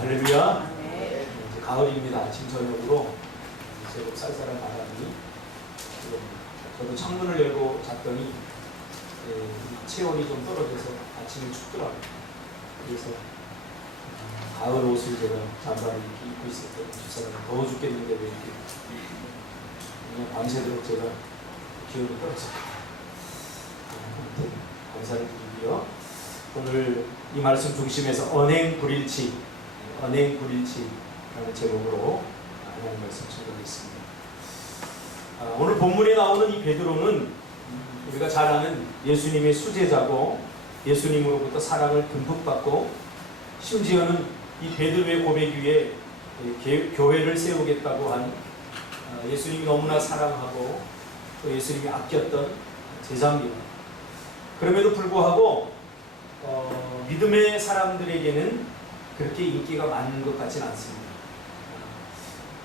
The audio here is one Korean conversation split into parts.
할렐루야. 이제 가을입니다. 아침 저녁으로 제법 쌀쌀한 바람이 들어옵니다. 저도 창문을 열고 잤더니 체온이 좀 떨어져서 아침에 춥더라고요. 그래서 가을 옷을 제가 잠바를 이렇게 입고 있었더니 집사람이 더워 죽겠는데 왜 이렇게 그냥 밤새도록 제가 기온이 떨어졌어요. 아무튼 감사를 드리고요. 오늘 이 말씀 중심에서 언행불일치, 언행불일치라는 제목으로 하나님 말씀 전하겠습니다. 오늘 본문에 나오는 이 베드로는 우리가 잘 아는 예수님의 수제자고 예수님으로부터 사랑을 듬뿍 받고 심지어는 이 베드로의 고백 위에 교회를 세우겠다고 한 예수님이 너무나 사랑하고 또 예수님이 아꼈던 제자입니다. 그럼에도 불구하고 믿음의 사람들에게는 그렇게 인기가 많은 것 같지는 않습니다.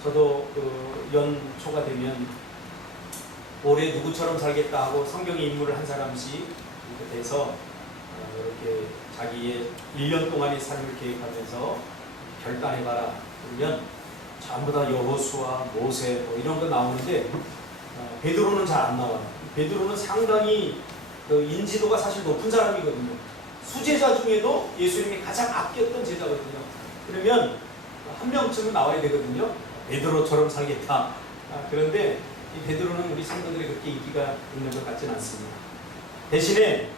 저도 연초가 되면 올해 누구처럼 살겠다 하고 성경의 인물을 한 사람씩 이렇게 돼서 이렇게 자기의 1년 동안의 삶을 계획하면서 결단해봐라 그러면 전부 다 여호수아, 모세 뭐 이런 거 나오는데 베드로는 잘 안 나와요. 베드로는 상당히 인지도가 사실 높은 사람이거든요. 수제자 중에도 예수님이 가장 아꼈던 제자거든요. 그러면 한 명쯤은 나와야 되거든요. 베드로처럼 살겠다. 그런데 이 베드로는 우리 성도들이 그렇게 인기가 있는 것 같지는 않습니다. 대신에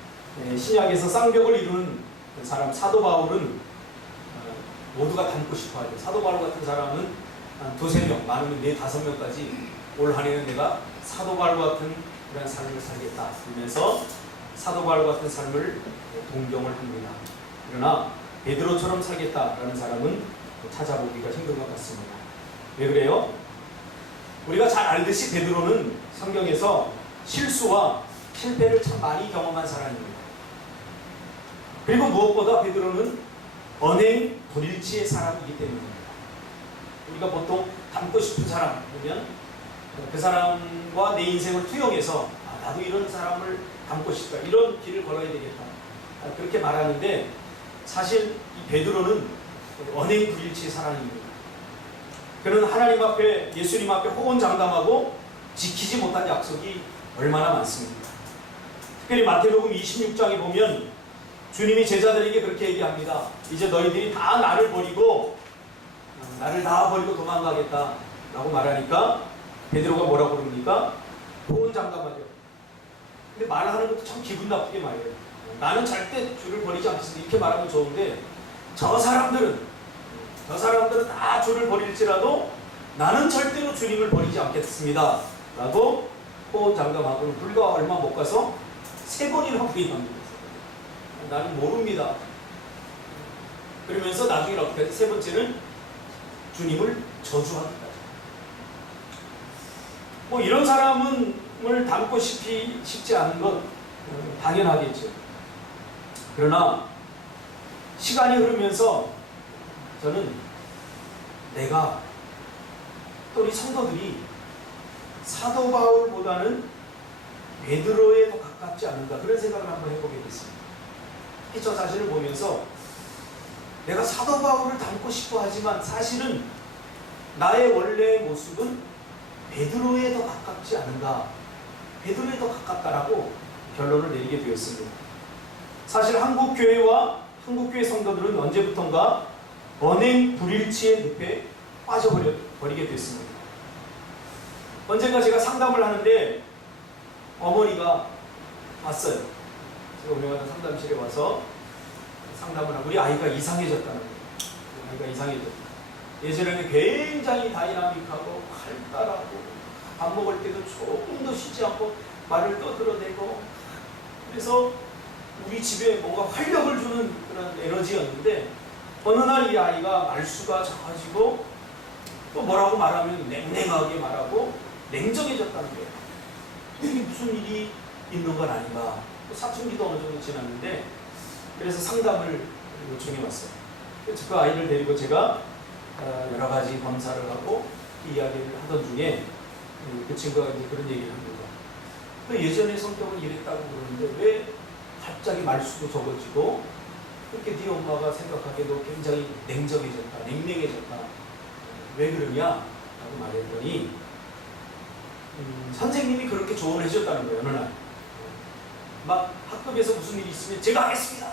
신약에서 쌍벽을 이루는 사람 사도 바울은 모두가 닮고 싶어 하죠. 사도 바울 같은 사람은 한 두세 명, 많으면 4~5명까지 올 한해는 내가 사도 바울 같은 그런 삶을 살겠다 그러면서 사도 바울 같은 삶을 동경을 합니다. 그러나 베드로처럼 살겠다라는 사람은 찾아보기가 힘든 것 같습니다. 왜 그래요? 우리가 잘 알듯이 베드로는 성경에서 실수와 실패를 참 많이 경험한 사람입니다. 그리고 무엇보다 베드로는 언행 불일치의 사람이기 때문입니다. 우리가 보통 닮고 싶은 사람 보면 그 사람과 내 인생을 투영해서 나도 이런 사람을 닮고 싶다. 이런 길을 걸어야 되겠다. 그렇게 말하는데 사실 이 베드로는 언행 불일치의 사람입니다. 그는 하나님 앞에 예수님 앞에 호언장담하고 지키지 못한 약속이 얼마나 많습니다. 특별히 마태복음 26장에 보면 주님이 제자들에게 그렇게 얘기합니다. 이제 너희들이 다 나를 버리고 나를 다 버리고 도망가겠다 라고 말하니까 베드로가 뭐라고 그럽니까? 호언장담하죠. 근데 말하는 것도 참 기분 나쁘게 말해요. 나는 절대 주를 버리지 않겠습니다. 이렇게 말하면 좋은데 저 사람들은 다 주를 버릴지라도 나는 절대로 주님을 버리지 않겠습니다 라고 호언장담하고는 불과 얼마 못 가서 3번이나 부인합니다. 나는 모릅니다. 그러면서 나중에 어떻게 하지? 3번째는 주님을 저주합니다. 뭐 이런 사람을 닮고 싶지 않은 건 당연하겠죠. 그러나 시간이 흐르면서 저는 내가 또 우리 성도들이 사도 바울보다는 베드로에 더 가깝지 않은가 그런 생각을 한번 해보게 됐습니다. 저 자신을 보면서 내가 사도 바울을 닮고 싶어 하지만 사실은 나의 원래의 모습은 베드로에 더 가깝지 않은가, 베드로에 더 가깝다라고 결론을 내리게 되었습니다. 사실 한국교회와 한국교회 성도들은 언제부턴가 언행 불일치의 늪에 빠져버리게 됐습니다. 언젠가 제가 상담을 하는데 어머니가 왔어요. 제가 운영하는 상담실에 와서 상담을 하고 우리 아이가 이상해졌다는 거예요. 아이가 이상해졌다. 예전에는 굉장히 다이나믹하고 활달하고 밥 먹을 때도 조금도 쉬지 않고 말을 떠들어대고 그래서 우리 집에 뭔가 활력을 주는 그런 에너지였는데 어느 날 이 아이가 말수가 작아지고 또 뭐라고 말하면 냉랭하게 말하고 냉정해졌다는 거예요. 이게 무슨 일이 있는 건 아닌가. 또 사춘기도 어느 정도 지났는데 그래서 상담을 요청해 왔어요. 그 아이를 데리고 제가 여러 가지 검사를 하고 이야기를 하던 중에 그 친구가 이제 그런 얘기를 합니다. 예전의 성격은 이랬다고 그러는데 왜 갑자기 말수도 적어지고 어떻게 네 엄마가 생각하기에도 굉장히 냉정해졌다, 냉랭해졌다. 왜 그러냐? 라고 말했더니 선생님이 그렇게 조언을 해줬다는 거예요. 어느 날 막 학급에서 무슨 일이 있으면 제가 하겠습니다.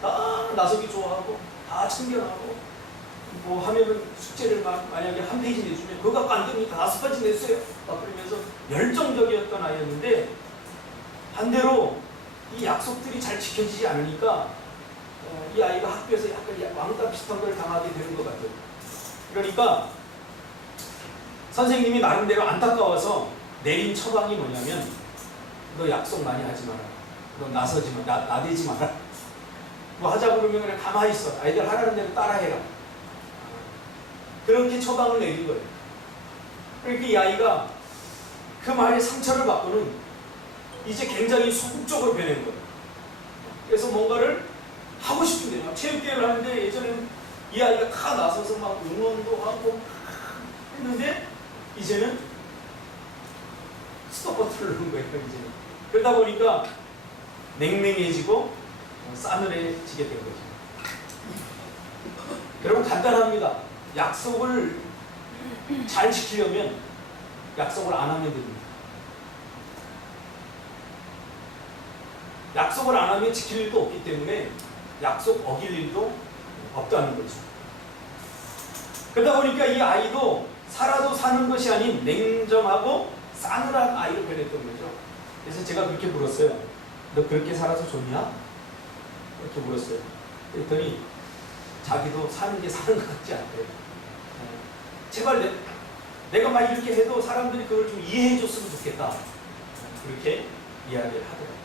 다 나서기 좋아하고 다 챙겨나고 뭐 하면은 숙제를 만약에 한 페이지 내주면 그거 갖고 안 되니까 5페이지 냈어요. 막 그러면서 열정적이었던 아이였는데 반대로 이 약속들이 잘 지켜지지 않으니까 이 아이가 학교에서 약간 왕따 비슷한 걸 당하게 되는 것 같아요. 그러니까 선생님이 나름대로 안타까워서 내린 처방이 뭐냐면 너 약속 많이 하지 마라. 너 나서지 마. 나대지 마라. 뭐 하자고 그러면 그냥 가만히 있어. 아이들 하라는 대로 따라해라. 그렇게 처방을 내린 거예요. 그러니까 이 아이가 그 말에 상처를 받고는 이제 굉장히 소극적으로 변한 거예요. 그래서 뭔가를 하고 싶은데요. 체육대회를 하는데 예전에는 이 아이가 다 나서서 막 응원도 하고 했는데 이제는 스톱 버튼을 누른 거예요. 이제는. 그러다 보니까 냉랭해지고 싸늘해지게 된 거죠. 여러분 간단합니다. 약속을 잘 지키려면 약속을 안 하면 됩니다. 약속을 안 하면 지킬 일도 없기 때문에 약속 어길 일도 없다는 거죠. 그러다 보니까 이 아이도 살아도 사는 것이 아닌 냉정하고 싸늘한 아이로 변했던 거죠. 그래서 제가 그렇게 물었어요. 너 그렇게 살아서 좋냐? 이렇게 물었어요. 그랬더니 자기도 사는 게 사는 것 같지 않대요. 제발 내가 막 이렇게 해도 사람들이 그걸 좀 이해해 줬으면 좋겠다. 그렇게 이야기를 하더라고요.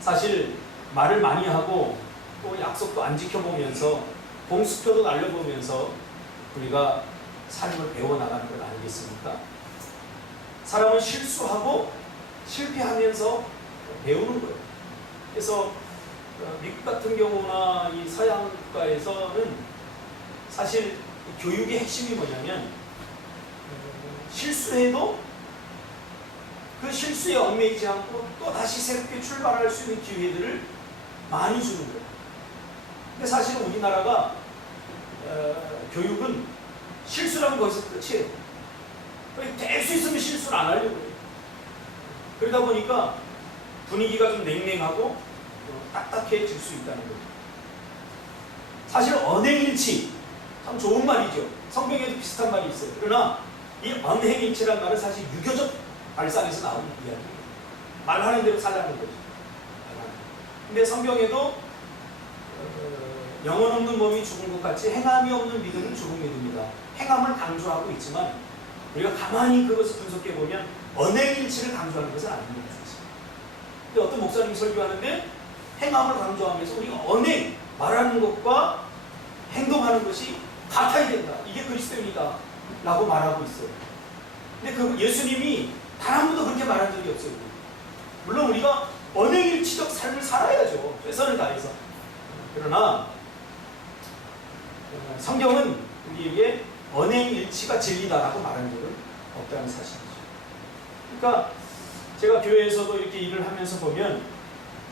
사실 말을 많이 하고 또 약속도 안 지켜보면서 공수표도 날려보면서 우리가 삶을 배워나가는 걸 아니겠습니까? 사람은 실수하고 실패하면서 배우는 거예요. 그래서 미국 같은 경우나 이 서양 국가에서는 사실 교육의 핵심이 뭐냐면 실수해도 그 실수에 얽매이지 않고 또 다시 새롭게 출발할 수 있는 기회들을 많이 주는 거예요. 근데 사실은 우리나라가 교육은 실수라면 거기서 끝이에요. 될 수 있으면 실수를 안 하려고 해요. 그러다 보니까 분위기가 좀 냉랭하고 딱딱해질 수 있다는 거죠. 사실 언행일치 참 좋은 말이죠. 성경에도 비슷한 말이 있어요. 그러나 이 언행일치란 말은 사실 유교적 발상에서 나오는 이야기예요. 말하는 대로 살라는 거죠. 근데 성경에도 영혼 없는 몸이 죽은 것 같이 행함이 없는 믿음은 죽은 믿음이다. 행함을 강조하고 있지만 우리가 가만히 그것을 분석해보면 언행일치를 강조하는 것은 아닙니다. 사실. 근데 어떤 목사님이 설교하는데 행함을 강조하면서 우리가 언행, 말하는 것과 행동하는 것이 같아야 된다. 이게 그리스도입니다. 라고 말하고 있어요. 근데 그 예수님이 단 한 번도 그렇게 말한 적이 없어요. 물론 우리가 언행일치적 삶을 살아야죠. 최선을 다해서. 그러나 성경은 우리에게 언행일치가 진리다라고 말한 적은 없다는 사실이죠. 그러니까 제가 교회에서도 이렇게 일을 하면서 보면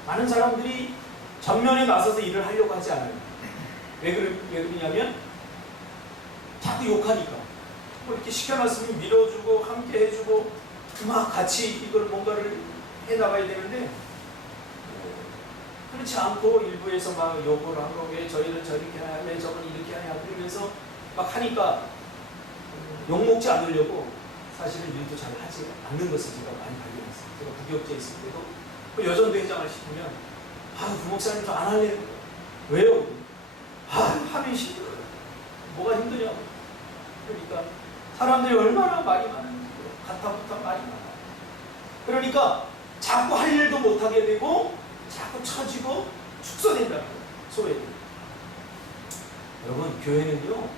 많은 사람들이 전면에 나서서 일을 하려고 하지 않아요. 왜 그러냐면 자꾸 욕하니까. 뭐 이렇게 시켜놨으면 밀어주고 함께 해주고 막 같이 이걸 뭔가를 해나가야 되는데 그렇지 않고 일부에서 막 욕을 하고 왜 저희는 저렇게 하냐 왜 저건 이렇게 하냐 그러면서 막 하니까 욕먹지 않으려고 사실은 일도 잘 하지 않는 것을 제가 많이 발견했어요. 제가 부교육자에 있을 때도 그 여전도 회장을 시키면 부목사님 저 안 할래요. 왜요? 하면 힘들어요. 뭐가 힘드냐고. 그러니까 사람들이 얼마나 말이 많은지 가타부타 말이 많아요. 그러니까 자꾸 할 일도 못하게 되고 자꾸 처지고 축소된다는 거예요. 소외돼. 여러분 교회는요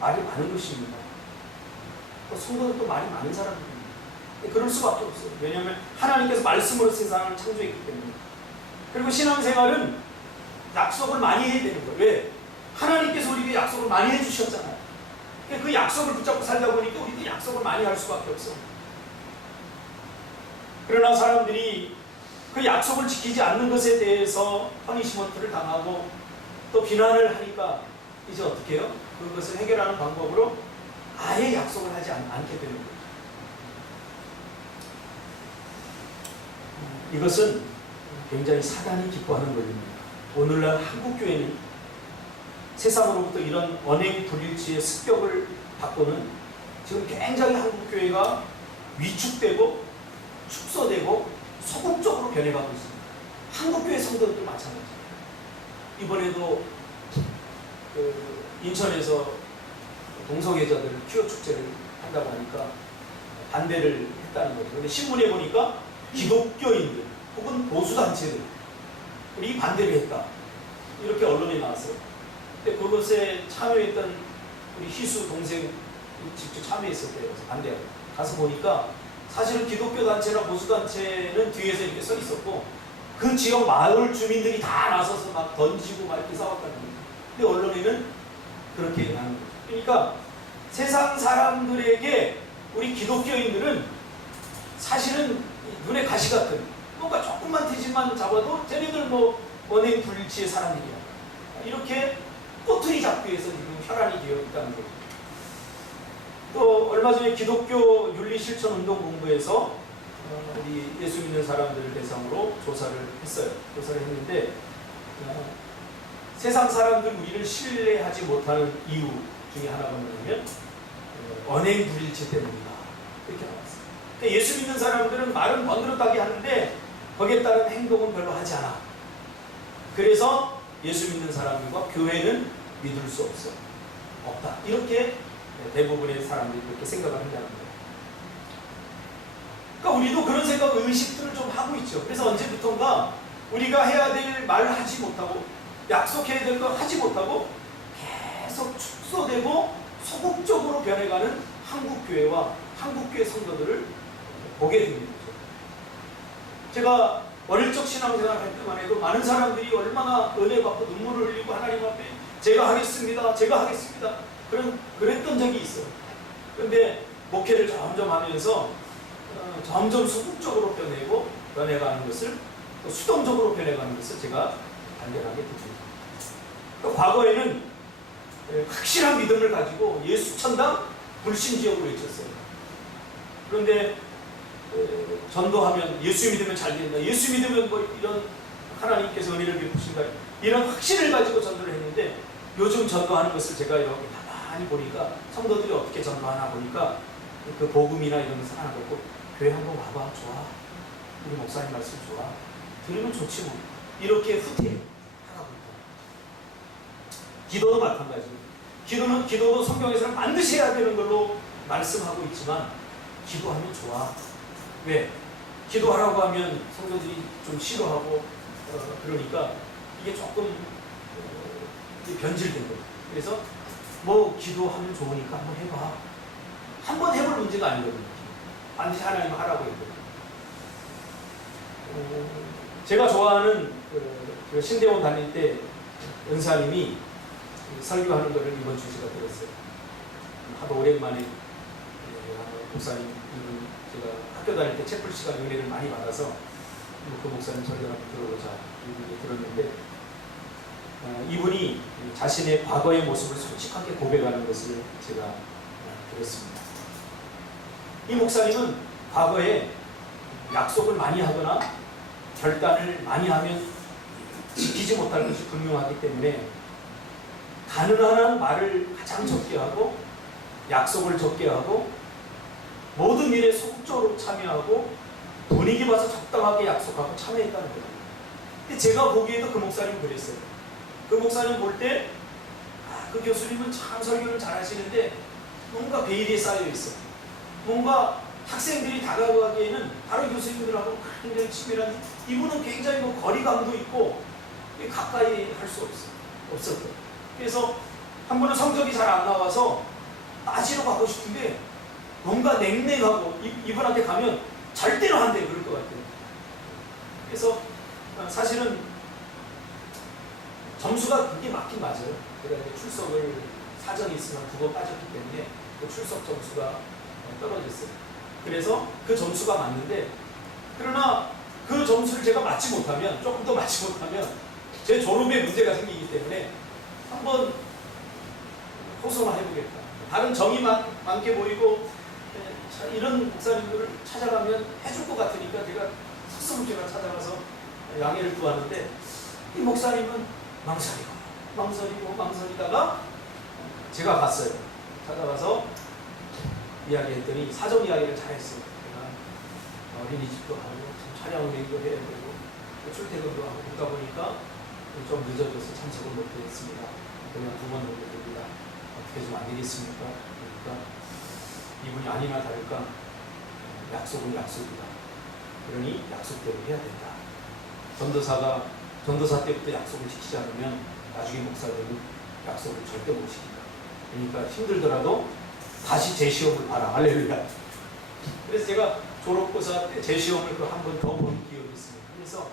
말이 많은 것입니다. 또 성도는 또 말이 많은 사람들입니다. 그럴 수밖에 없어요. 왜냐하면 하나님께서 말씀으로 세상을 창조했기 때문에. 그리고 신앙생활은 약속을 많이 해야 되는 거예요. 왜? 하나님께서 우리에게 약속을 많이 해주셨잖아요. 그 약속을 붙잡고 살다 보니까 우리도 약속을 많이 할 수밖에 없어. 그러나 사람들이 그 약속을 지키지 않는 것에 대해서 퍼니시먼트를 당하고 또 비난을 하니까 이제 어떻게 해요? 그것을 해결하는 방법으로 아예 약속을 하지 않게 되는 거예요. 이것은 굉장히 사단이 기뻐하는 권리입니다. 오늘날 한국교회는 세상으로부터 이런 언행 불일치의 습격을 받고는 지금 굉장히 한국교회가 위축되고 축소되고 소극적으로 변해가고 있습니다. 한국교회 성도들도 마찬가지예요. 이번에도 인천에서 동성애자들 퀴어 축제를 한다고 하니까 반대를 했다는 거죠. 근데 신문에 보니까 기독교인들 혹은 보수단체들 이 반대를 했다. 이렇게 언론에 나왔어요. 근데 그것에 참여했던 우리 희수 동생 직접 참여했었대요. 그래서 반대하고 가서 보니까 사실은 기독교 단체나 보수 단체는 뒤에서 이렇게 서 있었고 그 지역 마을 주민들이 다 나서서 막 던지고 막 이렇게 싸웠다는 거예요. 근데 언론에는 그렇게 하는 거죠. 그러니까 세상 사람들에게 우리 기독교인들은 사실은 눈에 가시 같은 뭔가 조금만 뒤집만 잡아도 쟤네들 뭐 언행 불일치의 사람들이야. 이렇게 꼬투리 잡기 위해서 지금 혈안이 되어 있다는 거죠. 또 얼마 전에 기독교 윤리실천운동본부에서 우리 예수 믿는 사람들을 대상으로 조사를 했어요. 조사를 했는데 세상 사람들 우리를 신뢰하지 못하는 이유 중에 하나가 뭐냐면 언행 불일치 때문이다. 이렇게 나왔어요. 그러니까 예수 믿는 사람들은 말은 번듯하게 하는데 거기에 따른 행동은 별로 하지 않아. 그래서 예수 믿는 사람들과 교회는 믿을 수 없다. 이렇게 대부분의 사람들이 그렇게 생각을 한다는 거예요. 그러니까 우리도 그런 생각, 의식들을 좀 하고 있죠. 그래서 언제부턴가 우리가 해야 될 말을 하지 못하고 약속해야 될 거 하지 못하고 계속 축소되고 소극적으로 변해가는 한국교회와 한국교회 성도들을 보게 됩니다. 제가 어릴 적 신앙생활 할 때만 해도 많은 사람들이 얼마나 은혜 받고 눈물을 흘리고 하나님 앞에 제가 하겠습니다. 그랬던 적이 있어요. 그런데 목회를 점점 하면서 점점 소극적으로 변해가는 것을 또 수동적으로 변해가는 것을 제가 발견하게 됩니다. 그러니까 과거에는 확실한 믿음을 가지고 예수 천당 불신지역으로 외쳤어요. 그런데 전도하면 예수 믿으면 잘 된다. 예수 믿으면 뭐 이런 하나님께서 은혜를 베푸신다. 이런 확신을 가지고 전도를 했는데 요즘 전도하는 것을 제가 이렇게 가만히 보니까 성도들이 어떻게 전도하나 보니까 그 복음이나 이런 것을 하나 갖고 교회 한번 와봐. 좋아. 우리 목사님 말씀 좋아. 들으면 좋지 뭐. 이렇게 후퇴 하다 보니까 기도도 마찬가지예요. 기도도 성경에서는 반드시 해야 되는 걸로 말씀하고 있지만 기도하면 좋아. 왜? 기도하라고 하면 성도들이 좀 싫어하고 그러니까 이게 조금 변질된 거예요. 그래서 뭐 기도하면 좋으니까 한번 해봐. 한번 해볼 문제가 아니거든요. 반드시 하나님 하라고 했거든요. 제가 좋아하는 그 신대원 다닐 때 은사님이 설교하는 것을 이번 주 제가 들었어요. 하도 오랜만에 목사님 제가 학교 다닐 때 채플 시간 은혜를 많이 받아서 그 목사님 설교를 한번 들어보자 이렇게 들었는데 이분이 자신의 과거의 모습을 솔직하게 고백하는 것을 제가 들었습니다. 이 목사님은 과거에 약속을 많이 하거나 결단을 많이 하면 지키지 못할 것이 분명하기 때문에 가능한 한 말을 가장 적게 하고 약속을 적게 하고 모든 일에 소극적으로 참여하고 분위기 봐서 적당하게 약속하고 참여했다는 거예요. 근데 제가 보기에도 그 목사님 그랬어요. 그 목사님 볼 때 그 교수님은 참 설교를 잘 하시는데 뭔가 베일에 쌓여 있어. 뭔가 학생들이 다가가기에는 다른 교수님들하고 굉장히 친밀한 이분은 굉장히 뭐 거리감도 있고 가까이 할 수 없었어요. 그래서 한 번은 성적이 잘 안 나와서 따지러 가고 싶은데 뭔가 냉랭하고 이분한테 가면 절대로 안 돼 그럴 것 같아요. 그래서 사실은 점수가 그게 맞긴 맞아요. 제가 출석을 사정이 있으면 2번 빠졌기 때문에 그 출석 점수가 떨어졌어요. 그래서 그 점수가 맞는데 그러나 그 점수를 제가 맞지 못하면, 조금 더 맞지 못하면 제 졸업에 문제가 생기기 때문에 한번 호소만 해보겠다. 다른 정이 많게 보이고 이런 목사님들을 찾아가면 해줄 것 같으니까 제가 스스로 찾아가서 양해를 구하는데, 이 목사님은 망설이다가 제가 갔어요. 찾아가서 이야기했더니 사정 이야기를 잘했어요. 제가 어린이집도 가고 촬영회의도 해야 되고 출퇴근도 하고 그러다 보니까 좀 늦어져서 참석을 못했습니다. 그냥 2번 정도 됩니다. 어떻게 좀 안 되겠습니까? 그러니까 이분이 아니나 다를까 약속은 약속이다. 그러니 약속대로 해야 된다. 전도사 때부터 약속을 지키지 않으면 나중에 목사들은 약속을 절대 못 지킨다. 그러니까 힘들더라도 다시 재시험을 봐라. 할렐루야. 그래서 제가 졸업고사 때 재시험을 한 번 더 본 기억이 있습니다. 그래서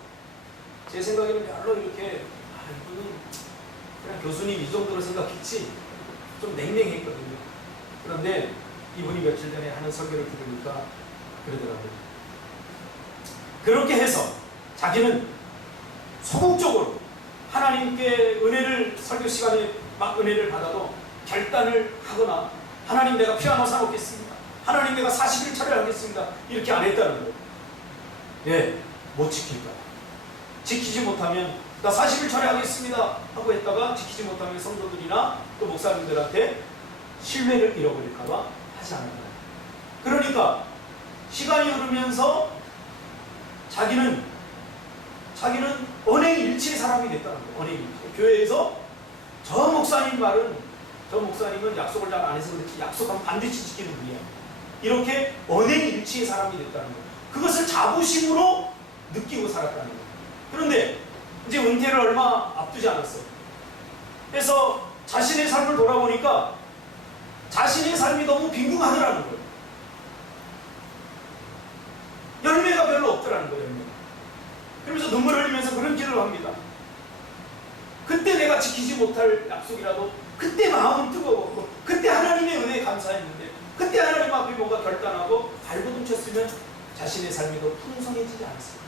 제 생각에는 별로 이렇게 이분은 그냥 교수님 이 정도로 생각했지 좀 냉랭했거든요. 그런데 이분이 며칠 전에 하는 설교를 들으니까 그러더라고요. 그렇게 해서 자기는 소극적으로 하나님께 은혜를, 설교 시간에 막 은혜를 받아도 결단을 하거나 하나님 내가 피아노 사놓겠습니다, 하나님 내가 40일 철회하겠습니다, 이렇게 안 했다는 거예요. 예, 못 지킬까. 지키지 못하면 나 40일 철회하겠습니다 하고 했다가 지키지 못하면 성도들이나 또 목사님들한테 신뢰를 잃어버릴까봐 하지 않는 거예요. 그러니까 시간이 흐르면서 자기는 언행일치의 사람이 됐다는 거예요. 언행일치. 교회에서 저 목사님은 약속을 잘 안 해서 그렇지 약속하면 반드시 지키는 분이야. 이렇게 언행일치의 사람이 됐다는 거예요. 그것을 자부심으로 느끼고 살았다는 거예요. 그런데 이제 은퇴를 얼마 앞두지 않았어요. 그래서 자신의 삶을 돌아보니까 자신의 삶이 너무 빈궁하더라는 거예요. 열매가 별로 없더라는 거예요. 열매가. 그러면서 눈물 흘리면서 그런 기도를 합니다. 그때 내가 지키지 못할 약속이라도 그때 마음은 뜨거웠고 그때 하나님의 은혜에 감사했는데 그때 하나님 앞에 뭔가 결단하고 발버둥 쳤으면 자신의 삶이 더 풍성해지지 않았을까.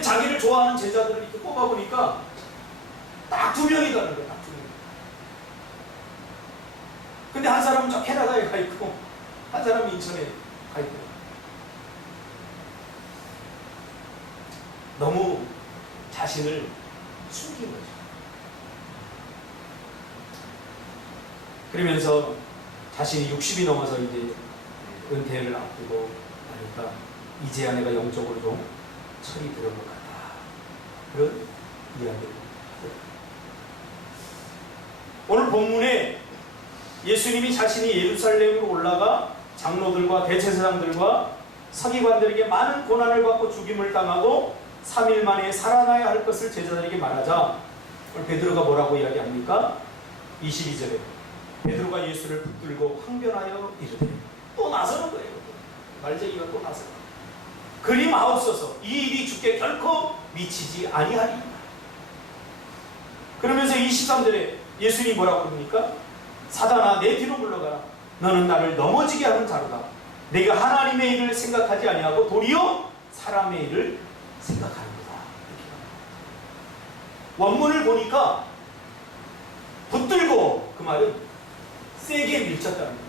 자기를 좋아하는 제자들을 이렇게 꼽아보니까 딱 2명이라는 거예요. 딱 2명. 근데 한 사람은 저 캐나다에 가 있고 한 사람은 인천에 가 있고. 너무 자신을 숨긴 거죠. 그러면서 자신이 60이 넘어서 이제 은퇴를 앞두고 하니까 이제야 내가 영적으로 좀 철이 들은 것 같다. 그런 이야기를 하더라고요. 오늘 본문에 예수님이 자신이 예루살렘으로 올라가 장로들과 대제사장들과 서기관들에게 많은 고난을 받고 죽임을 당하고 3일 만에 살아나야 할 것을 제자들에게 말하자 오늘 베드로가 뭐라고 이야기합니까? 22절에 베드로가 예수를 붙들고 항변하여 이르되, 또 나서는 거예요. 말쟁이가 또 나서는 거예요. 그리 마옵소서 이 일이 주께 결코 미치지 아니하리이다. 그러면서 23절에 예수님이 뭐라고 그럽니까? 사단아 내 뒤로 물러가라. 너는 나를 넘어지게 하는 자로다. 내가 하나님의 일을 생각하지 아니하고 도리어 사람의 일을 생각하는구나. 원문을 보니까 붙들고, 그 말은 세게 밀쳤다는 거예요.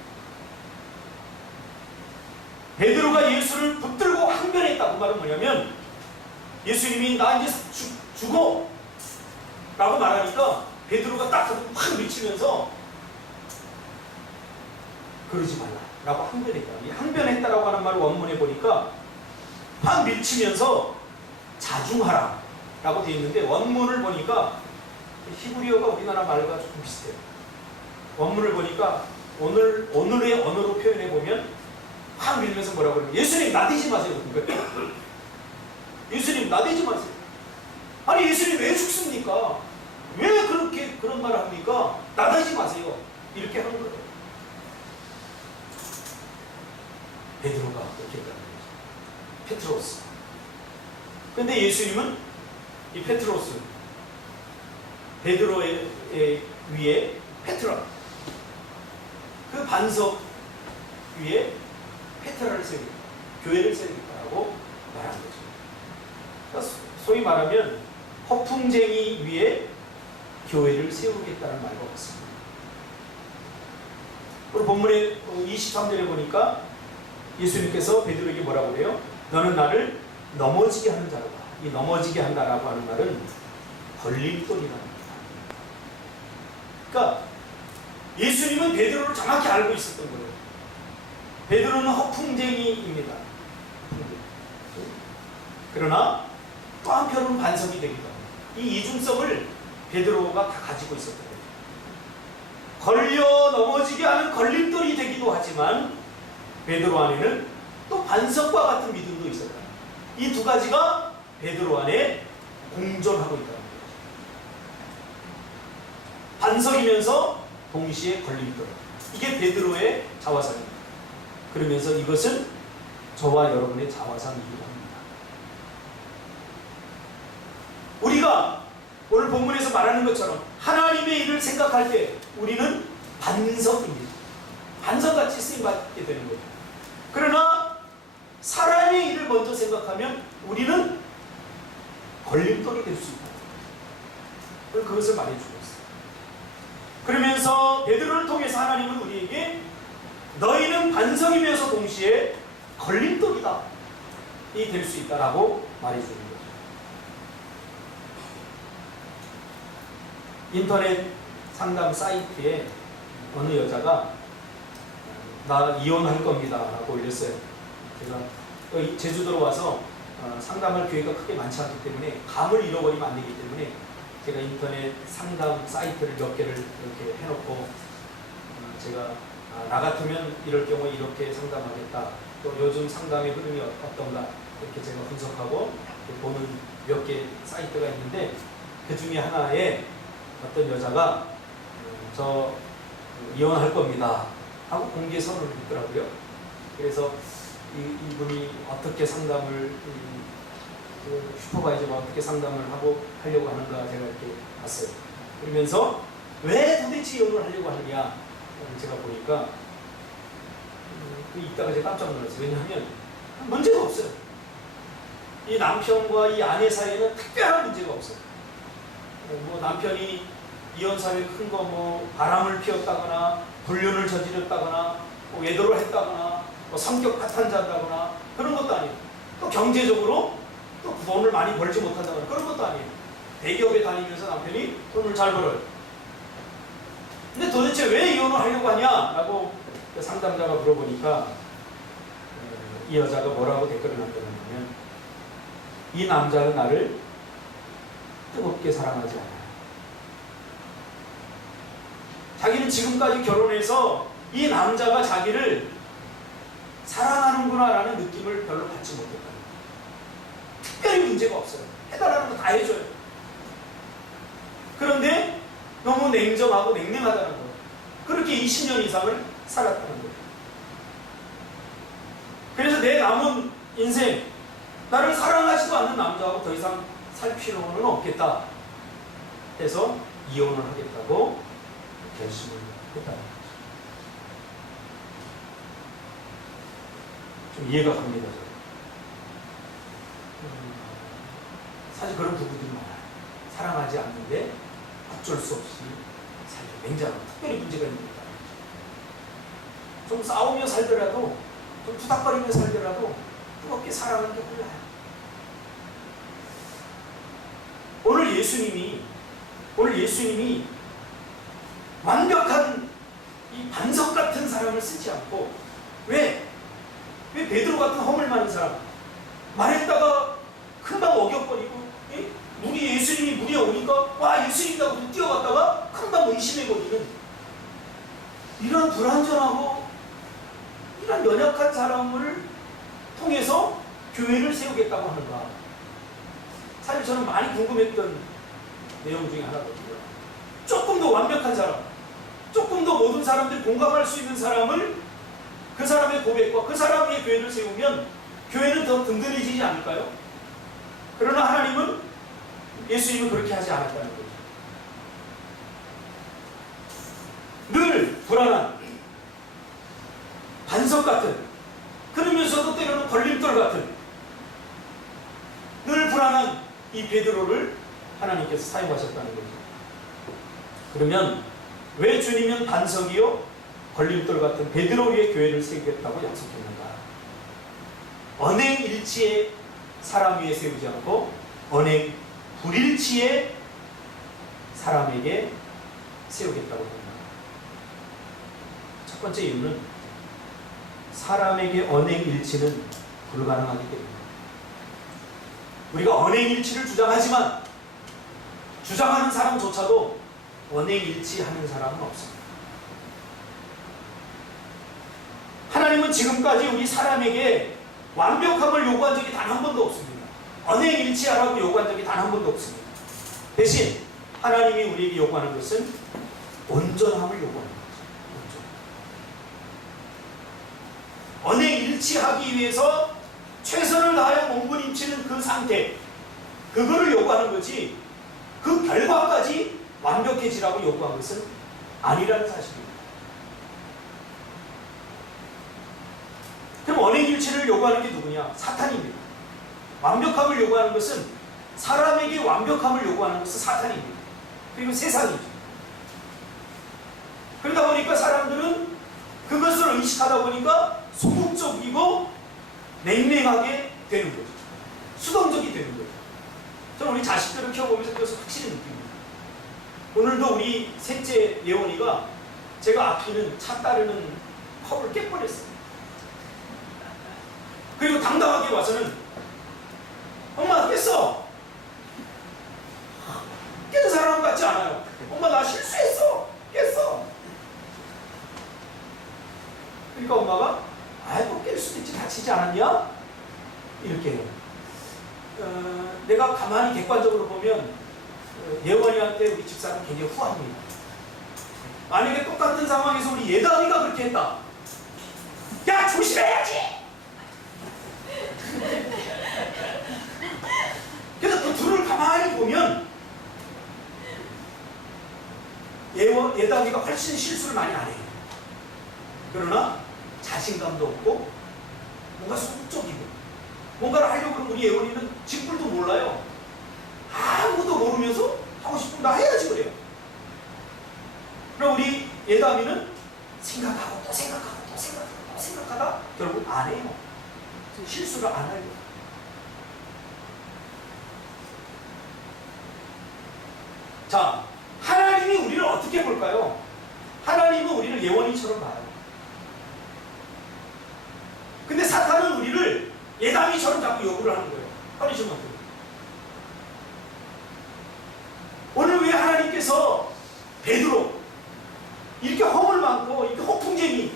베드로가 예수를 붙들고 항변했다. 그 말은 뭐냐면 예수님이 나 이제 죽어 라고 말하니까 베드로가 딱 확 밀치면서 그러지 말라 라고 항변했다. 이 항변했다라고 하는 말을 원문에 보니까 확 밀치면서 자중하라 라고 되어 있는데 원문을 보니까 히브리어가 우리나라 말과 조금 비슷해요. 원문을 보니까 오늘의 언어로 표현해 보면 확 밀면서 뭐라고 그러면 예수님 나대지 마세요. 예수님 나대지 마세요. 아니 예수님 왜 죽습니까? 왜 그렇게 그런 말을 합니까? 나대지 마세요. 이렇게 하는 거예요. 베드로가 그렇게 했다는 거죠. 페트로스. 근데 예수님은 이 페트로스, 베드로의 위에 페트라, 그 반석 위에 페트라를 세우겠다, 교회를 세우겠다라고 말한 거죠. 그러니까 소위 말하면 허풍쟁이 위에 교회를 세우겠다는 말과 같습니다. 오늘 본문의 23절에 보니까 예수님께서 베드로에게 뭐라고 그래요? 너는 나를 넘어지게 하는 자로다. 이 넘어지게 한다라고 하는 말은 걸림돌이라는 겁니다. 그러니까 예수님은 베드로를 정확히 알고 있었던 거예요. 베드로는 허풍쟁이입니다. 그러나 또 한편으로는 반석이 되기도 합니다. 이 이중성을 베드로가 다 가지고 있었던 거예요. 걸려 넘어지게 하는 걸림돌이 되기도 하지만 베드로 안에는 또 반석과 같은 믿음도 있었다. 이 두 가지가 베드로 안에 공존하고 있다는 거죠. 반석이면서 동시에 걸림돌. 이게 베드로의 자화상입니다. 그러면서 이것은 저와 여러분의 자화상이기도 합니다. 우리가 오늘 본문에서 말하는 것처럼 하나님의 일을 생각할 때 우리는 반석입니다. 반석같이 쓰임받게 되는 거죠. 그러나 사람의 일을 먼저 생각하면 우리는 걸림돌이 될 수 있다. 그것을 말해주고 있어요. 그러면서 베드로를 통해서 하나님은 우리에게 너희는 반석이면서 동시에 걸림돌이다. 이 될 수 있다라고 말해주는 거죠. 인터넷 상담 사이트에 어느 여자가 나 이혼할 겁니다 라고 올렸어요. 제가 제주도로 와서 상담할 기회가 크게 많지 않기 때문에 감을 잃어버리면 안 되기 때문에 제가 인터넷 상담 사이트를 몇 개를 이렇게 해놓고 제가 나 같으면 이럴 경우에 이렇게 상담하겠다. 또 요즘 상담의 흐름이 어떤가 이렇게 제가 분석하고 보는 몇 개 사이트가 있는데 그 중에 하나에 어떤 여자가 저 이혼할 겁니다 하고 공개 선언을 했더라고요. 그래서 이분이 어떻게 상담을 슈퍼바이저가 어떻게 상담을 하려고 하는가 제가 이렇게 봤어요. 그러면서 왜 도대체 이혼을 하려고 하느냐 제가 보니까 이따가 제가 깜짝 놀랐어요. 왜냐하면 문제가 없어요. 이 남편과 이 아내 사이에는 특별한 문제가 없어요. 뭐 남편이 이혼 사유에 큰 거 뭐 바람을 피웠다거나 불륜을 저질렀다거나 뭐 외도를 했다거나 뭐 성격 파탄자다거나 그런 것도 아니에요. 또 경제적으로 또 돈을 많이 벌지 못한다거나 그런 것도 아니에요. 대기업에 다니면서 남편이 돈을 잘 벌어요. 근데 도대체 왜 이혼을 하려고 하냐라고 상담자가 물어보니까 이 여자가 뭐라고 댓글을 남겨놨냐면 이 남자는 나를 뜨겁게 사랑하지 않아요. 자기는 지금까지 결혼해서 이 남자가 자기를 사랑하는구나 라는 느낌을 별로 받지 못했다. 특별히 문제가 없어요. 해달라는 거 다 해줘요. 그런데 너무 냉정하고 냉랭하다는 거예요. 그렇게 20년 이상을 살았다는 거예요. 그래서 내 남은 인생 나를 사랑하지도 않는 남자하고 더 이상 살 필요는 없겠다 해서 이혼을 하겠다고 결심을 했다는 거죠. 좀 이해가 갑니다. 사실 그런 부부들이 많아요. 사랑하지 않는데 어쩔 수 없이 살죠. 냉정하고 특별히 문제가 있는 거다. 좀 싸우며 살더라도 좀 투닥거리며 살더라도 뜨겁게 사랑하는 게 몰라요. 오늘 예수님이 완벽한 이 반석 같은 사람을 쓰지 않고 왜 베드로 같은 허물 많은 사람 말했다가 금방 어겨버리고 예수님이 물에 오니까 와 예수님이라고 뛰어갔다가 금방 의심해버리는 이런 불완전하고 이런 연약한 사람을 통해서 교회를 세우겠다고 하는가. 사실 저는 많이 궁금했던 내용 중에 하나거든요. 조금 더 완벽한 사람, 조금 더 모든 사람들이 공감할 수 있는 사람을 그 사람의 고백과 그 사람의 교회를 세우면 교회는 더 든든해지지 않을까요? 그러나 하나님은 예수님은 그렇게 하지 않았다는 거죠. 늘 불안한 반석 같은 그러면서도 때로는 걸림돌 같은 늘 불안한 이 베드로를 하나님께서 사용하셨다는 거죠. 그러면 왜 주님은 반석이요 걸림돌 같은 베드로 위에 교회를 세우겠다고 약속했는가? 언행일치에 사람 위에 세우지 않고 언행 불일치에 사람에게 세우겠다고 합니다. 첫 번째 이유는 사람에게 언행일치는 불가능하기 때문입니다. 우리가 언행일치를 주장하지만 주장하는 사람조차도 언행일치하는 사람은 없습니다. 하나님은 지금까지 우리 사람에게 완벽함을 요구한 적이 단 한 번도 없습니다. 언행일치하라고 요구한 적이 단 한 번도 없습니다. 대신 하나님이 우리에게 요구하는 것은 온전함을 요구하는 거죠. 언행일치하기 위해서 최선을 다하여 몸부림치는 그 상태, 그거를 요구하는 거지 그 결과까지 완벽해지라고 요구한 것은 아니라는 사실입니다. 그럼 언행일치를 요구하는 게 누구냐? 사탄입니다. 완벽함을 요구하는 것은 사람에게 완벽함을 요구하는 것은 사탄입니다. 그리고 세상이죠. 그러다 보니까 사람들은 그것을 의식하다 보니까 소극적이고 냉랭하게 되는 거죠. 수동적이 되는 거죠. 저는 우리 자식들을 키워보면서 그것을 확실히 느낍니다. 오늘도 우리 셋째 예원이가 제가 아끼는 차 따르는 컵을 깨버렸어요. 그리고 당당하게 와서는 엄마 깼어. 깬 사람 같지 않아요. 엄마 나 실수했어. 깼어. 그러니까 엄마가 아이고 깰 수도 있지 다치지 않았냐? 이렇게 해요. 내가 가만히 객관적으로 보면 예원이한테 우리 집사는 굉장히 후합니다. 만약에 똑같은 상황에서 우리 예다이가 그렇게 했다. 야 조심해야지. 그래서 그 둘을 가만히 보면 예다이가 훨씬 실수를 많이 안 해요. 그러나 자신감도 없고 뭔가 소극적이고 뭔가를 하려고 하면 우리 예원이는 직불도 몰라요. 아무도 모르면서 하고 싶으면 나 해야지 그래요. 그럼 우리 예담이는 생각하고 또 생각하고 또 생각하고 또 생각하다 결국 안 해요. 실수를 안 해요. 자, 하나님이 우리를 어떻게 볼까요? 하나님은 우리를 예원이처럼 봐요. 근데 사탄은 우리를 예담이처럼 자꾸 요구를 하는 거예요. 허니셔먼트. 오늘 왜 하나님께서 베드로 이렇게 허물 많고 이렇게 허풍쟁이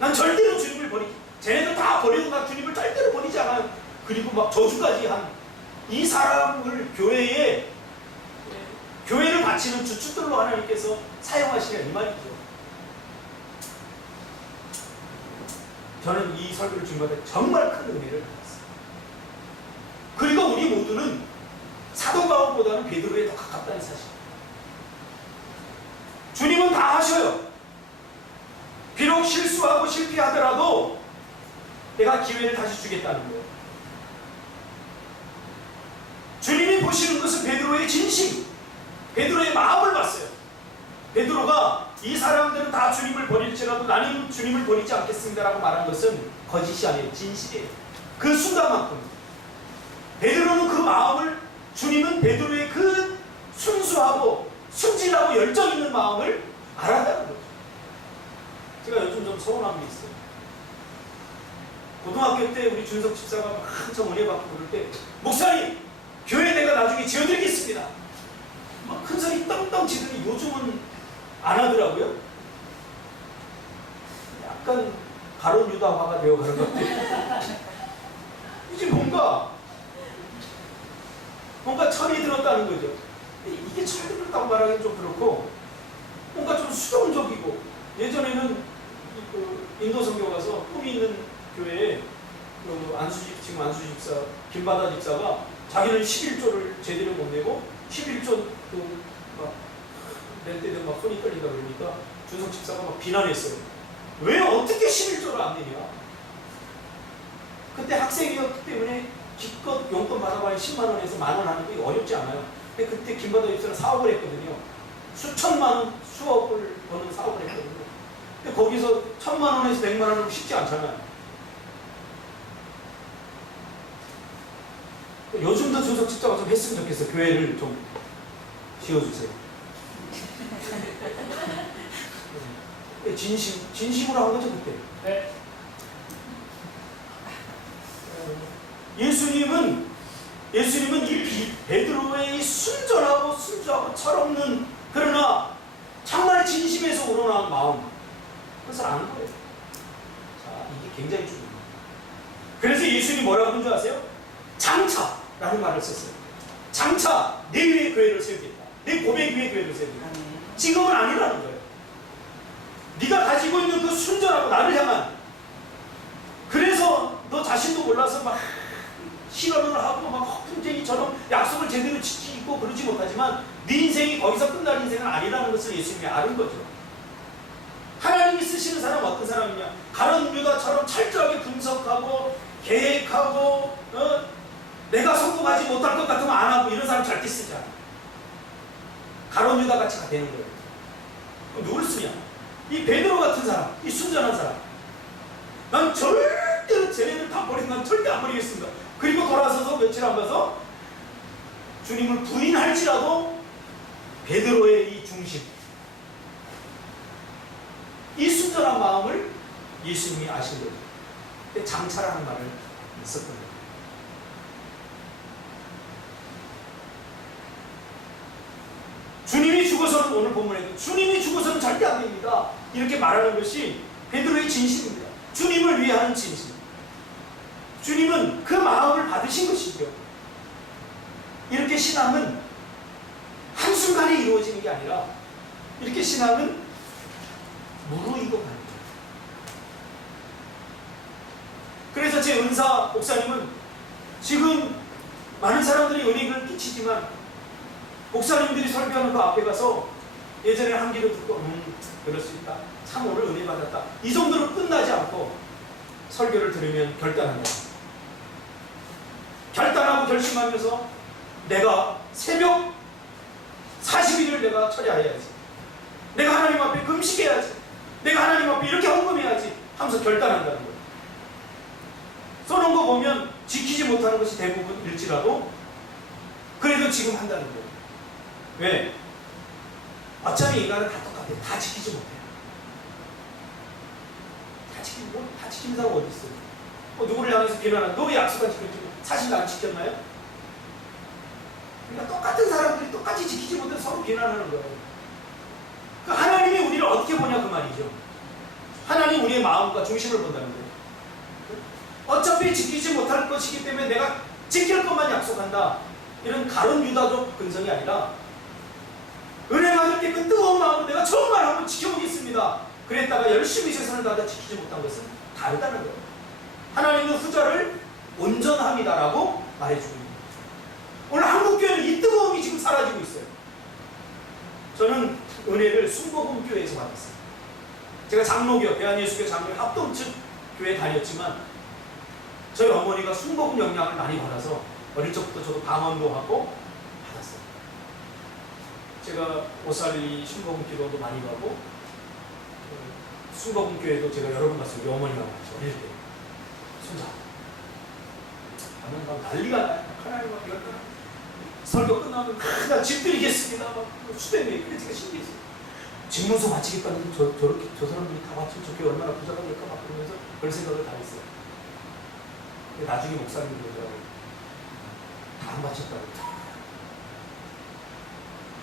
난 절대로 주님을 쟤네들 다 버려도 난 주님을 절대로 버리지 않아요. 그리고 막 저주까지 한 이 사람을 교회를 바치는 주축들로 하나님께서 사용하시냐 이 말이죠. 저는 이 설교를 준비할 때 정말 큰 의미를 받았어요. 그리고 우리 모두는 사도 바울보다는 베드로에 더 가깝다는 사실. 주님은 다 하셔요. 비록 실수하고 실패하더라도 내가 기회를 다시 주겠다는 거예요. 주님이 보시는 것은 베드로의 진심, 베드로의 마음을 봤어요. 베드로가 이 사람들은 다 주님을 버릴지라도 나는 주님을 버리지 않겠습니다라고 말한 것은 거짓이 아니에요. 진실이에요. 그 순간만큼 베드로는 그 마음을, 주님은 베드로의 그 순수하고 순진하고 열정 있는 마음을 알았다는 거죠. 제가 요즘 좀 서운한 게 있어요. 고등학교 때 우리 준석 집사가 한참 은혜 받고 그럴 때 목사님 교회 내가 나중에 지어드리겠습니다. 막 큰 소리 떵떵 치더니 요즘은 안 하더라고요. 약간 가론 유다화가 되어가는 것 같아요. 이제 뭔가 철이 들었다는 거죠. 이게 철이 들었다고 말하기는 좀 그렇고 뭔가 좀 수동적이고, 예전에는 인도 선교 가서 꿈이 있는 교회에 지금 안수 집사 김바다 집사가 자기는 11조를 제대로 못 내고 11조 낼 때는 막 손이 떨린다 그러니까 준석 집사가 막 비난했어요. 왜 어떻게 11조를 안 내냐? 그때 학생이었기 때문에 기껏 용돈 받아봐야 10만 원에서 만 원 하는 게 어렵지 않아요. 근데 그때 김바다 입사는 사업을 했거든요. 수천만 원, 수억을 버는 사업을 했거든요. 근데 거기서 1,000만 원에서 100만 원은 쉽지 않잖아요. 요즘도 주석 집사가 좀 했으면 좋겠어요. 교회를 좀 지어주세요. 진심으로 한 거죠, 그때. 네. 예수님은 이 베드로의 이 순전하고 순수하고 철없는, 그러나 정말 진심에서 우러나온 마음, 그것을 아는 거예요. 자, 이게 굉장히 중요해요. 그래서 예수님이 뭐라고 하는 줄 아세요? 장차라는 말을 썼어요. 장차 내 위에 교회를 세우겠다. 내 고백 위에 교회를 세우겠다. 지금은 아니라는 거예요. 네가 가지고 있는 그 순전하고 나를 향한, 그래서 너 자신도 몰라서 막 실언을 하고 막 헛분쟁이처럼 약속을 제대로 지키고 그러지 못하지만 네 인생이 거기서 끝날 인생은 아니라는 것을 예수님이 아는 거죠. 하나님이 쓰시는 사람은 어떤 사람이냐? 가룟 유다처럼 철저하게 분석하고 계획하고 내가 성공하지 못할 것 같으면 안 하고 이런 사람 절대 쓰지 않아. 가룟 유다 같이가 되는 거예요. 그럼 누구를 쓰냐? 이 베드로 같은 사람, 이 순전한 사람. 난 절대로 쟤네들 다 버리고 난 절대 안 버리겠습니다. 그리고 돌아서서 며칠 안 가서 주님을 부인할지라도 베드로의 이 중심, 이 순전한 마음을 예수님이 아신 거죠. 근데 장차라는 말을 썼던 거예요. 주님이 죽어서는, 오늘 본문에도 주님이 죽어서는 절대 안 됩니다. 이렇게 말하는 것이 베드로의 진심입니다. 주님을 위하는 진심. 주님은 그 마음을 받으신 것이죠. 이렇게 신앙은 한순간에 이루어지는 게 아니라 이렇게 신앙은 무르익어 가는 거예요. 그래서 제 은사 목사님은 지금 많은 사람들이 은혜를 끼치지만 목사님들이 설교하는 그 앞에 가서 예전에 한 기도 듣고 그럴 수 있다. 참 오늘 은혜 받았다. 이 정도로 끝나지 않고 설교를 들으면 결단한다. 결단하고 결심하면서 내가 새벽 40일을 내가 처리해야지. 내가 하나님 앞에 금식해야지. 내가 하나님 앞에 이렇게 헌금해야지 하면서 결단한다는 거예요. 써놓은 거 보면 지키지 못하는 것이 대부분일지라도 그래도 지금 한다는 거예요. 왜? 어차피 인간은 다 똑같아요. 다 지키지 못해요. 다 지키는 사람 어디 있어요? 누구를 향해서 비난하는, 너 왜 약속 안 지켰지? 사실 안 지켰나요? 그러니까 똑같은 사람들이 똑같이 지키지 못해서 서로 비난하는 거예요. 그 하나님이 우리를 어떻게 보냐 그 말이죠. 하나님 우리의 마음과 중심을 본다는 거예요. 어차피 지키지 못할 것이기 때문에 내가 지킬 것만 약속한다. 이런 가룟 유다족 근성이 아니라 은혜 받을 때 그 뜨거운 마음으로 내가 정말 한번 지켜보겠습니다. 그랬다가 열심히 최선을 다하다 지키지 못한 것은 다르다는 거예요. 하나님은 후자를 온전합니다라고 말해주고 있습니다. 오늘 한국교회는 이 뜨거움이 지금 사라지고 있어요. 저는 은혜를 순복음교회에서 받았어요. 제가 장로교, 대한예수교 장로교 합동측 교회 다녔지만 저희 어머니가 순복음 영향을 많이 받아서 어릴 적부터 저도 방언도 하고 받았어요. 제가 오살리 순복음 기도도 많이 가고 순복음 교회도 제가 여러 번 갔어요. 우리 어머니랑 같이 어릴 때 손잡고 가면 막 난리가 나요. 하나님 막 이럴 설교 끝나면 그냥 집 드리겠습니다. 막 수대매. 그게 제가 신기했어요. 집문서 바치겠다는 저렇게 저 사람들이 다 바치면 저 교회 얼마나 부자가 될까 막 그러면서 별 생각을 다 했어요. 근데 나중에 목사님이 그러더라고요. 다 안 바쳤다고.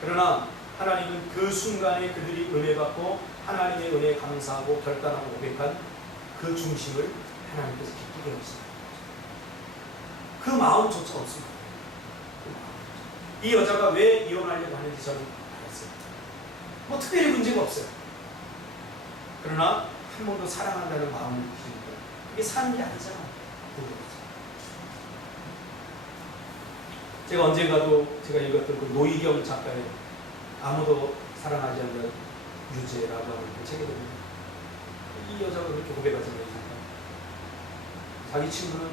그러나 하나님은 그 순간에 그들이 은혜 받고 하나님의 은혜에 감사하고 결단하고 고백한 그 중심을 하나님께서 기쁘게 여기십니다. 그 마음조차 없습니다. 이 여자가 왜 이혼하려고 하는지 저는 알았어요. 뭐 특별히 문제가 없어요. 그러나 한 번 더 사랑한다는 마음을 느끼니까 그게 사는 게 아니잖아. 제가 언젠가도 제가 읽었던 그 노희경 작가의 아무도 사랑하지 않는 유재라고 하는 그 책에 보면 이 여자가 그렇게 고백하잖아요. 자기 친구는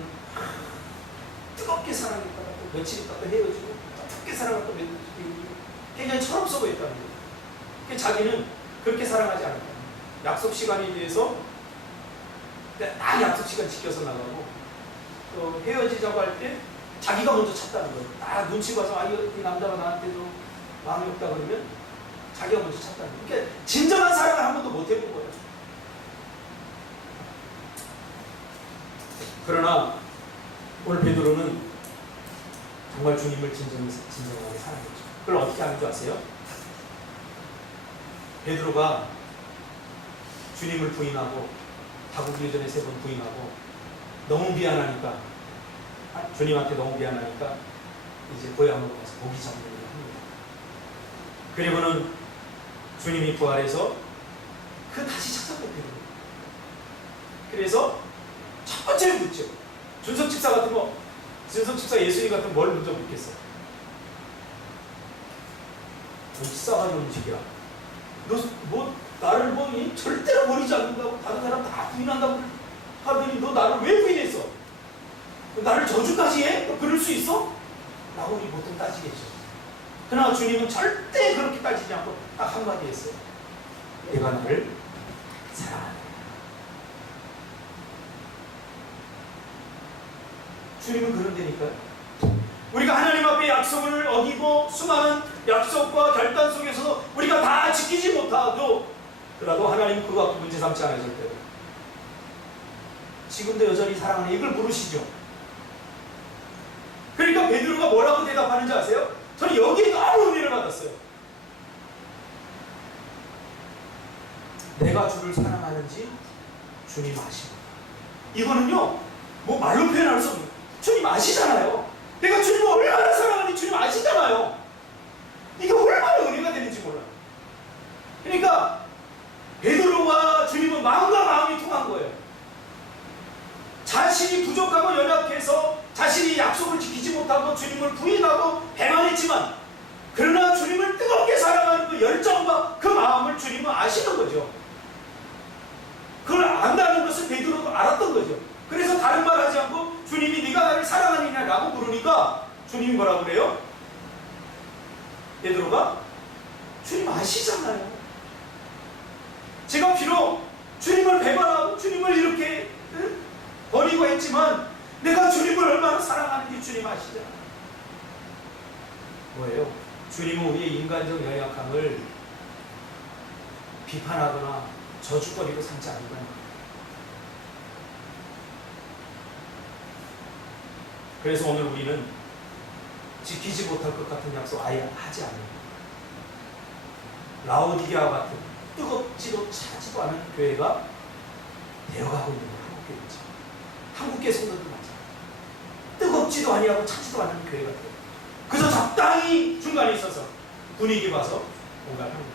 뜨겁게 사랑했다가 또 며칠 있다가 헤어지고 또 뜨겁게 사랑했다가 또 며칠 있고 굉장히 철없어 보였다는 거예요. 자기는 그렇게 사랑하지 않았다. 약속 시간에 대해서 딱 약속 시간 지켜서 나가고 또 헤어지자고 할 때 자기가 먼저 찾다는 거예요. 딱 눈치 봐서 이 남자가 나한테도 마음이 없다 그러면 자기가 먼저 찾다는 거예요. 그러니까 진정한 사랑을 한 번도 못 해본 거예요. 그러나 오늘 베드로는 정말 주님을 진정하게 사랑했죠. 그걸 어떻게 하는 줄 아세요? 베드로가 주님을 부인하고 다구기 전에 3번 부인하고 너무 미안하니까 주님한테 너무 미안하니까 이제 고향으로 가서 고기 잡는 일을 합니다. 그리고는 주님이 부활해서 다시 찾아뵙게 됩니다. 그래서 첫 번째로 묻죠. 준석 집사 같은 거, 준석 집사 예수님 같은 뭘 먼저 묻겠어? 뭐 싸가지 음식이야. 너 나를 절대로 버리지 않는다고 다른 사람 다 부인한다고 하더니 너 나를 왜 부인했어? 나를 저주까지 해? 너 그럴 수 있어? 라고 우리 보통 따지겠죠. 그러나 주님은 절대 그렇게 따지지 않고 딱 한마디 했어요. 내가 나를 사랑한다. 주님은 그런다니까요. 우리가 하나님 앞에 약속을 어기고 수많은 약속과 결단 속에서도 우리가 다 지키지 못하더라도 하나님은 그거 갖고 문제 삼지 않으실 때요. 지금도 여전히 사랑하는 이걸 물으시죠. 그러니까 베드로가 뭐라고 대답하는지 아세요? 저는 여기에 너무 은혜를 받았어요. 내가 주를 사랑하는지 주님 아시고. 이거는요, 뭐 말로 표현할 수 없는. 주님 아시잖아요. 내가 주님을 얼마나 사랑하는지 주님 아시잖아요. 이게 얼마나 은혜가 되는지 몰라요. 그러니까 베드로와 주님은 마음과 마음이 통한 거예요. 자신이 부족하고 연약해서 자신이 약속을 지키지 못하고 주님을 부인하고 배반했지만 그러나 주님을 뜨겁게 사랑하는 그 열정과 그 마음을 주님은 아시는 거죠. 그걸 안다는 것을 베드로도 알았던 거죠. 그래서 다른 말 하지 않고 주님이 네가 나를 사랑하느냐라고 물으니까 주님이 뭐라고 그래요? 베드로가 주님 아시잖아요. 제가 비록 주님을 배반하고 주님을 이렇게 버리고 했지만 내가 주님을 얼마나 사랑하는지 주님 아시잖아요. 뭐예요? 주님은 우리의 인간적 연약함을 비판하거나 저주거리로 삼지 않는다. 그래서 오늘 우리는 지키지 못할 것 같은 약속 아예 하지 않는 라오디게아 같은 뜨겁지도 차지도 않은 교회가 되어가고 있는 거예요. 한국교회죠. 한국교회 성도들 맞아요. 뜨겁지도 아니하고 차지도 않은 교회가 돼요. 그저 적당히 중간에 있어서 분위기 봐서 뭔가 하는 거죠.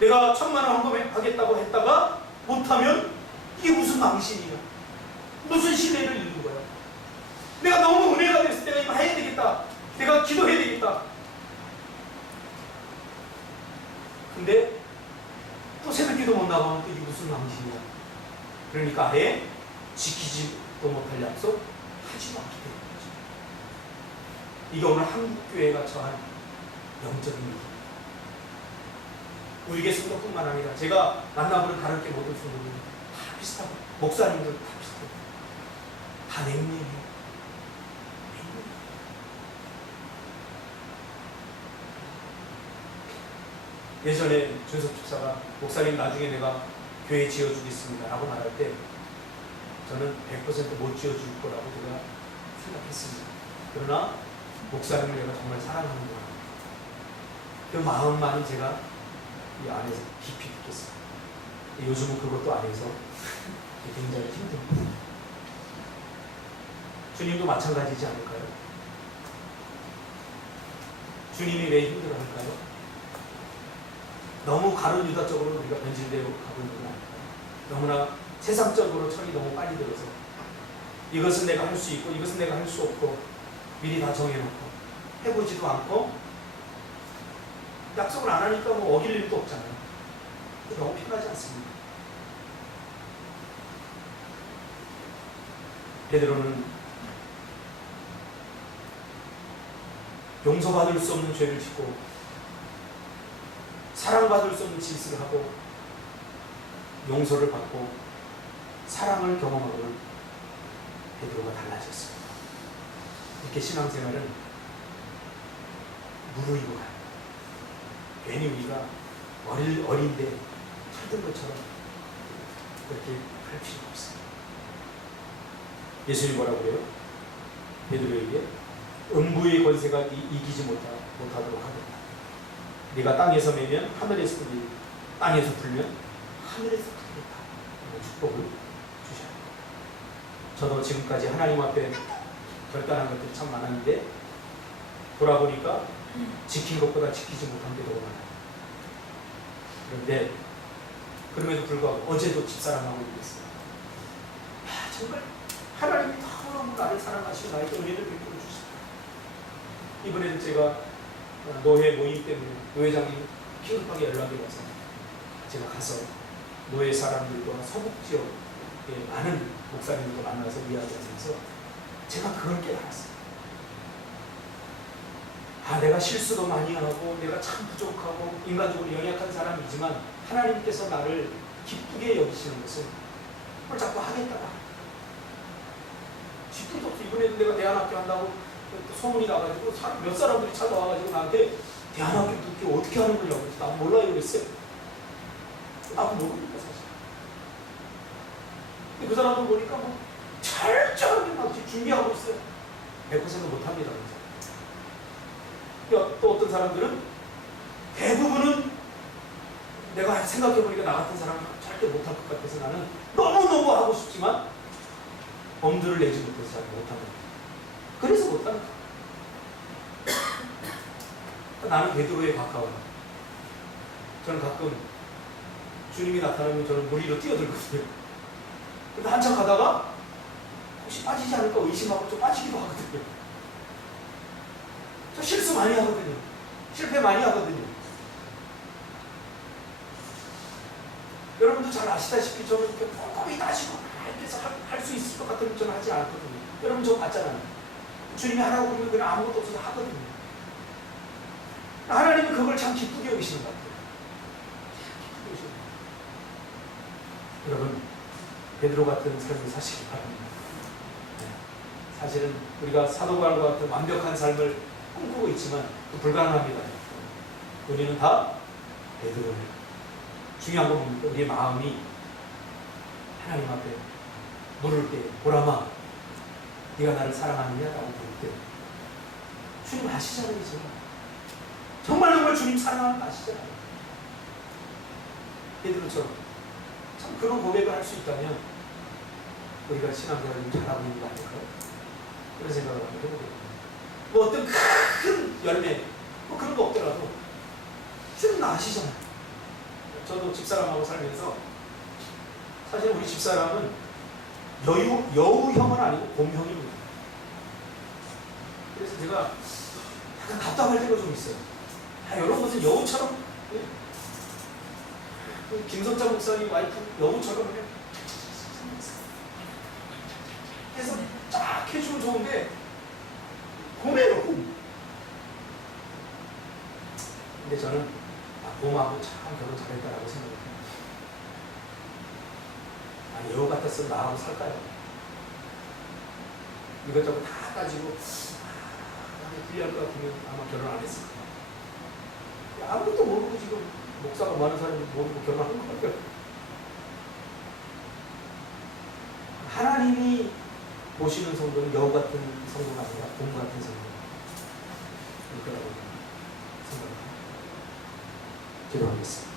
내가 1,000만 원 헌금하겠다고 했다가 못하면 이게 무슨 망신이야. 무슨 신뢰를 잃는 거야. 내가 너무 은혜가 됐을 때 내가 이거 해야 되겠다. 내가 기도해야 되겠다. 근데 또 새벽기도 못 나가면 또 이게 무슨 망신이야. 그러니까 아예 지키지도 못할 약속 하지도 않게 되는 거죠. 이게 오늘 한국교회가 처한 영적인 일입니다. 우리 교회 성도뿐만 아니라 제가 만나보는 다른 게 모든 성도들은 다 비슷하고 목사님들 다 비슷해요. 다 냉랭해요. 예전에 준석 집사가 목사님 나중에 내가 교회 지어주겠습니다 라고 말할 때 저는 100% 못 지어줄 거라고 제가 생각했습니다. 그러나 목사님을 내가 정말 사랑하는구나. 그 마음만은 제가 이 안에서 깊이 느꼈어요. 요즘은 그것도 안 해서 굉장히 힘듭니다. 주님도 마찬가지지 않을까요? 주님이 왜 힘들어할까요? 너무 가룟 유다적으로 우리가 변질되고 가고 있는 건 아닐까요? 너무나 세상적으로 철이 너무 빨리 들어서 이것은 내가 할 수 있고 이것은 내가 할 수 없고 미리 다 정해놓고 해보지도 않고 약속을 안 하니까 뭐 어길 일도 없잖아요. 너무 편하지 않습니까? 베드로는 용서받을 수 없는 죄를 짓고 사랑받을 수 없는 짓을 하고 용서를 받고 사랑을 경험하고는 베드로가 달라졌습니다. 이렇게 신앙생활은 무르익어 가요. 괜히 우리가 어린데 철든 것처럼 그렇게 할 필요가 없어요. 예수님 뭐라고 그래요? 베드로에게 음부의 권세가 이기지 못하도록 하겠다. 네가 땅에서 매면 하늘에서 풀리, 땅에서 풀면 하늘에서 풀리겠다. 이런 축복을 주셔야 합니다. 저도 지금까지 하나님 앞에 결단한 것들이 참 많았는데 돌아보니까 지킨 것보다 지키지 못한 게 너무 많아요. 그런데 그럼에도 불구하고 어제도 집사람하고 얘기했어요. 정말 하나님이 너무 나를 사랑하시고 나에게 은혜를 베풀어 주십니다. 이번에는 제가 노회 모임 때문에 노회장님 긴급하게 연락이 와서 제가 가서 노회 사람들과 서북 지역의 많은 목사님들과 만나서 이야기하면서 제가 그걸 깨달았어요. 내가 실수도 많이 하고 내가 참 부족하고 인간적으로 연약한 사람이지만 하나님께서 나를 기쁘게 여기시는 것은 그걸 자꾸 하겠다가 쥐뿔도 없어. 이번에도 내가 대안학교 한다고 또 소문이 나가지고 몇 사람들이 찾아와가지고 나한테 대안학교 듣기 어떻게 하는 거냐고 그래서 난 몰라요 그랬어요. 나도 모르니까 사실. 근데 그 사람들 보니까 뭐 철저하게 막 준비하고 있어요. 100% 못합니다. 또 어떤 사람들은 대부분은 내가 생각해보니까 나 같은 사람은 절대 못할 것 같아서 나는 너무너무 하고 싶지만 엄두를 내지 못해서 잘 못하는 거예요. 그래서 못하는 거예요. 나는 베드로에 가까워요. 저는 가끔 주님이 나타나면 저는 물 위로 뛰어들거든요. 근데 한참 가다가 혹시 빠지지 않을까 의심하고 좀 빠지기도 하거든요. 저 실수 많이 하거든요. 실패 많이 하거든요. 여러분도 잘 아시다시피 저는 이렇게 꼼꼼히 따지고 이렇게 해서 할 수 있을 것 같으면 저는 하지 않거든요. 여러분 저 봤잖아요. 주님이 하라고 그러면 그냥 아무것도 없어서 하거든요. 하나님은 그걸 참 기쁘게 여기시는 것 같아요. 기쁘게 여기시는 것 같아요. 여러분 베드로 같은 삶을 사시기 바랍니다. 사실은 우리가 사도 바울과 같은 완벽한 삶을 꿈꾸고 있지만 불가능합니다. 우리는 다 베드로예요. 중요한 건 뭡니까? 우리의 마음이 하나님 앞에 물을 때 보라마 네가 나를 사랑하느냐라고 부를 때 주님 아시잖아요. 정말 주님 사랑하는 거 아시잖아요. 베드로처럼 참 그런 고백을 할 수 있다면 우리가 신앙생활을 잘하고 있는 거 아닐까요? 그런 생각을 한번 해보겠습니다. 뭐 어떤 큰 열매 뭐 그런 거 없더라도 주님 아시잖아요. 저도 집사람하고 살면서 사실 우리 집사람은 여우형은 아니고 곰형입니다. 그래서 제가 약간 답답할 때가 좀 있어요. 이런 것은 여우처럼 김성자 목사님 와이프 여우처럼 해서 쫙 해주면 좋은데 곰이에요, 곰. 근데 저는 곰하고 참 결혼 잘했다라고 생각해요. 여우 같았으면 나하고 살까요? 이것저것 다 따지고 나한테 불리할 것 같으면 아마 결혼 안 했을 거예요. 아무것도 모르고 지금 목사가 많은 사람이 모르고 결혼한 것 같아요. 하나님이 보시는 성도는 여우 같은 성도가 아니라 곰 같은 성도. 이거라고 생각합니다. 기도하겠습니다.